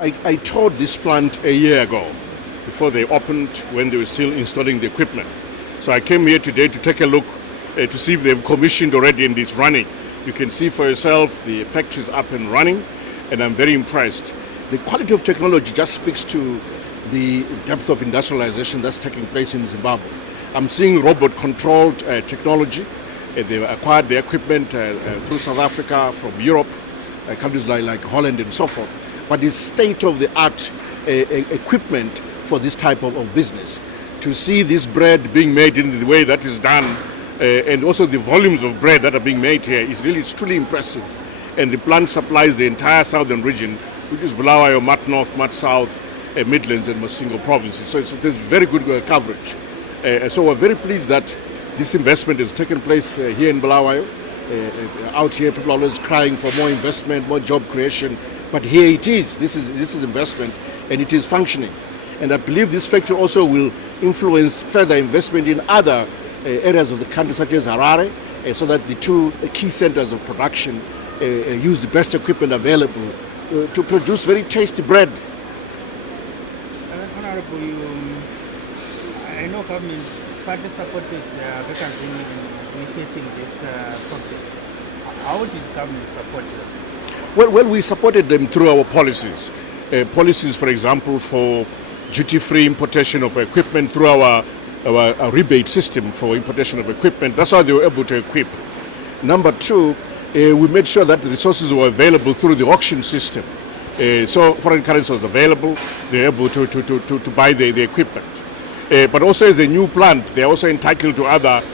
I toured this plant a year ago before they opened, when they were still installing the equipment. So I came here today to take a look to see if they've commissioned already and it's running. You can see for yourself the factory is up and running, and I'm very impressed. The quality of technology just speaks to the depth of industrialization that's taking place in Zimbabwe. I'm seeing robot-controlled technology. They've acquired the equipment through South Africa, from Europe, countries like Holland and so forth. But it's state-of-the-art equipment for this type of business. To see this bread being made in the way that is done, and also the volumes of bread that are being made here is truly impressive. And the plant supplies the entire southern region, which is Bulawayo, Mat North, Mat South, Midlands and Masingo provinces. So there's very good coverage. So we're very pleased that this investment has taken place here in Bulawayo. Out here, people are always crying for more investment, more job creation. But here it is. This is investment, and it is functioning. And I believe this factory also will influence further investment in other areas of the country, such as Harare, so that the two key centers of production use the best equipment available to produce very tasty bread. Honorable, I know government partly supported vacancy in initiating this project. How did government support them? Well, we supported them through our policies. Policies, for example, for duty-free importation of equipment through our rebate system for importation of equipment. That's how they were able to equip. Number two, we made sure that the resources were available through the auction system. So foreign currency was available, they were able to buy the equipment. But also as a new plant, they're also entitled to other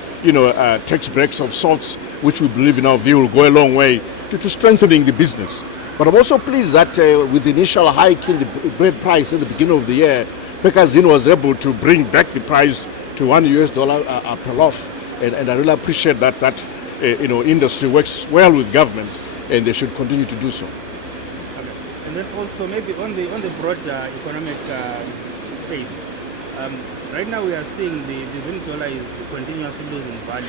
tax breaks of sorts, which we believe in our view will go a long way to strengthening the business. But I'm also pleased that with the initial hike in the bread price at the beginning of the year, Bekazin was able to bring back the price to $1 per loaf. And I really appreciate that industry works well with government, and they should continue to do so. Okay. And then also maybe on the broader economic space, right now we are seeing the Zim dollar is continuously losing value.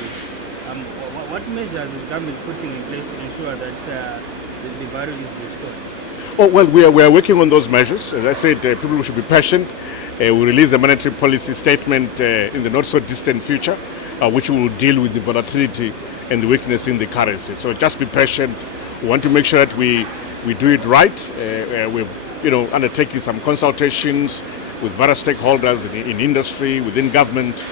What measures is government putting in place to ensure that the value is restored? Oh, well, we are working on those measures. As I said, people should be patient. We'll release a monetary policy statement in the not so distant future, which will deal with the volatility and the weakness in the currency. So just be patient. We want to make sure that we do it right. We've undertaking some consultations with various stakeholders in industry, within government,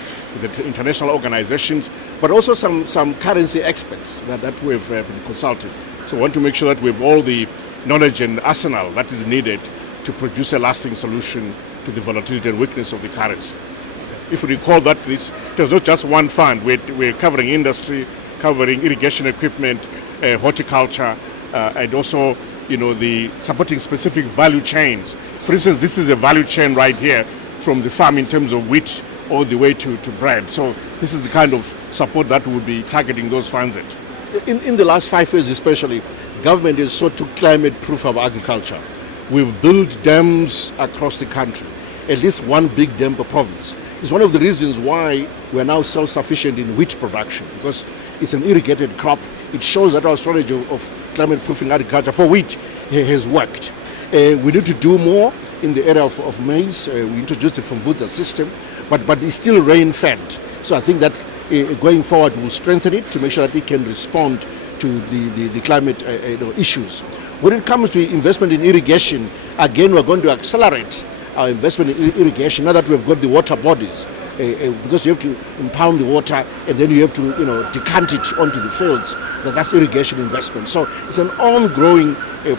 with the international organizations, but also some currency experts that we've been consulting. So we want to make sure that we have all the knowledge and arsenal that is needed to produce a lasting solution to the volatility and weakness of the currency. If you recall that it was not just one fund, we're covering industry, covering irrigation equipment, horticulture, and also the supporting specific value chains. For instance, this is a value chain right here from the farm in terms of wheat all the way to bread. So this is the kind of support that we'll be targeting those funds at. In the last 5 years especially, government has sought to climate-proof our agriculture. We've built dams across the country, at least one big dam per province. It's one of the reasons why we're now self-sufficient in wheat production, because it's an irrigated crop. It shows that our strategy of climate-proofing agriculture for wheat has worked. We need to do more in the area of maize. We introduced the Fumvudza system, but it's still rain-fed. So I think that going forward we'll strengthen it to make sure that it can respond to the climate issues. When it comes to investment in irrigation, again we're going to accelerate our investment in irrigation now that we've got the water bodies, because you have to impound the water and then you have to decant it onto the fields. That's irrigation investment. So it's an ongoing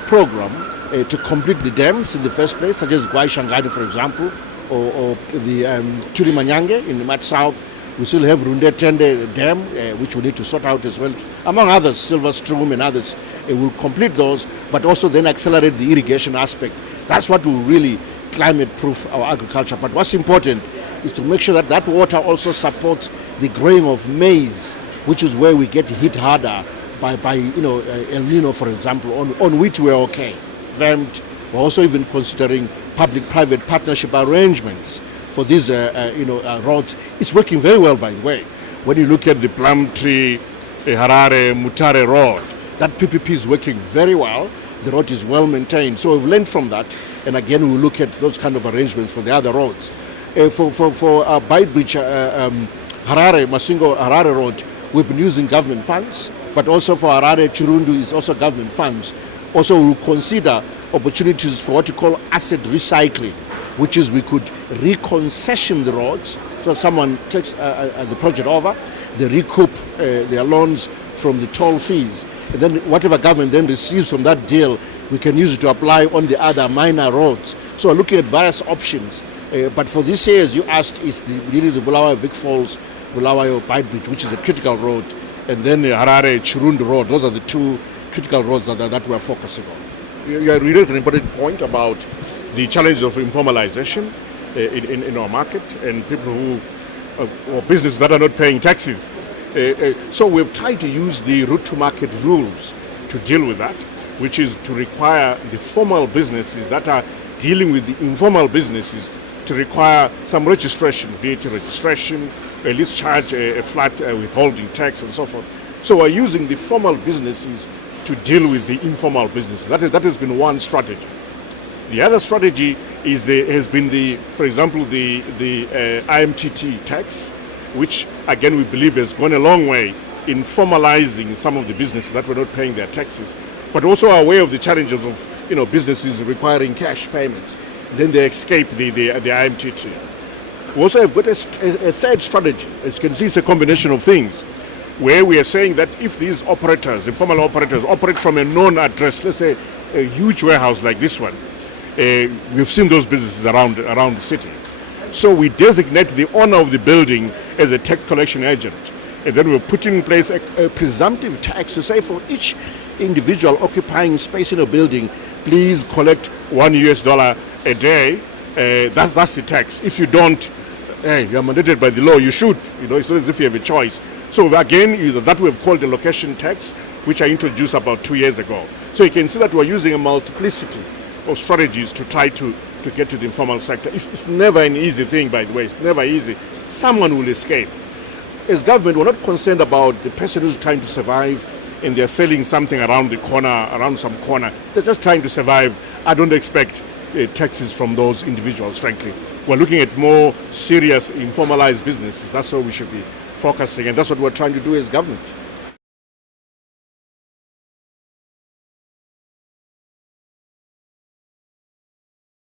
program to complete the dams in the first place, such as Gwai Shangani, for example, or the Mthuli Ncube in the Mat South. We still have Runde Tende Dam, which we need to sort out as well. Among others, Silverstrom and others, will complete those, but also then accelerate the irrigation aspect. That's what will really climate-proof our agriculture. But what's important is to make sure that that water also supports the growing of maize, which is where we get hit harder by El Nino, for example. On wheat, we're okay. We're also even considering public-private partnership arrangements for these roads. It's working very well, by the way. When you look at the Plumtree, Harare, Mutare road, that PPP is working very well. the road is well maintained. So we've learned from that, and again we'll look at those kind of arrangements for the other roads. For Beitbridge, Harare, Masingo Harare Road, we've been using government funds, but also for Harare Chirundu is also government funds. Also we'll consider opportunities for what you call asset recycling, which is we could reconcession the roads, so someone takes the project over, they recoup their loans from the toll fees, and then whatever government then receives from that deal, we can use it to apply on the other minor roads. So we're looking at various options, but for this year, as you asked, is really the Bulawayo Vic Falls, Bulawayo Beitbridge, which is a critical road, and then the Harare Chirundu Road. Those are the two critical roads that we're focusing on. You raised an important point about the challenge of informalization in our market and people who, or businesses that are not paying taxes. So we've tried to use the route to market rules to deal with that, which is to require the formal businesses that are dealing with the informal businesses to require some registration, VAT registration, at least charge a flat withholding tax and so forth. So we're using the formal businesses to deal with the informal business. That has been one strategy. The other strategy has been for example, the IMTT tax, which again we believe has gone a long way in formalizing some of the businesses that were not paying their taxes, but also are aware of the challenges of businesses requiring cash payments. Then they escape the IMTT. We also have got a third strategy. As you can see, it's a combination of things, where we are saying that if these operators, informal operators, operate from a known address, let's say a huge warehouse like this one, we've seen those businesses around the city. So we designate the owner of the building as a tax collection agent. And then we're putting in place a presumptive tax to say for each individual occupying space in a building, please collect $1 a day. That's the tax. If you don't, you're mandated by the law, you should. It's not as if you have a choice. So again, that we've called the location tax, which I introduced about 2 years ago. So you can see that we're using a multiplicity of strategies to try to get to the informal sector. It's never an easy thing, by the way. It's never easy. Someone will escape. As government, we're not concerned about the person who's trying to survive and they're selling something around some corner. They're just trying to survive. I don't expect taxes from those individuals, frankly. We're looking at more serious, informalized businesses. That's what we should be focusing, and that's what we're trying to do as government.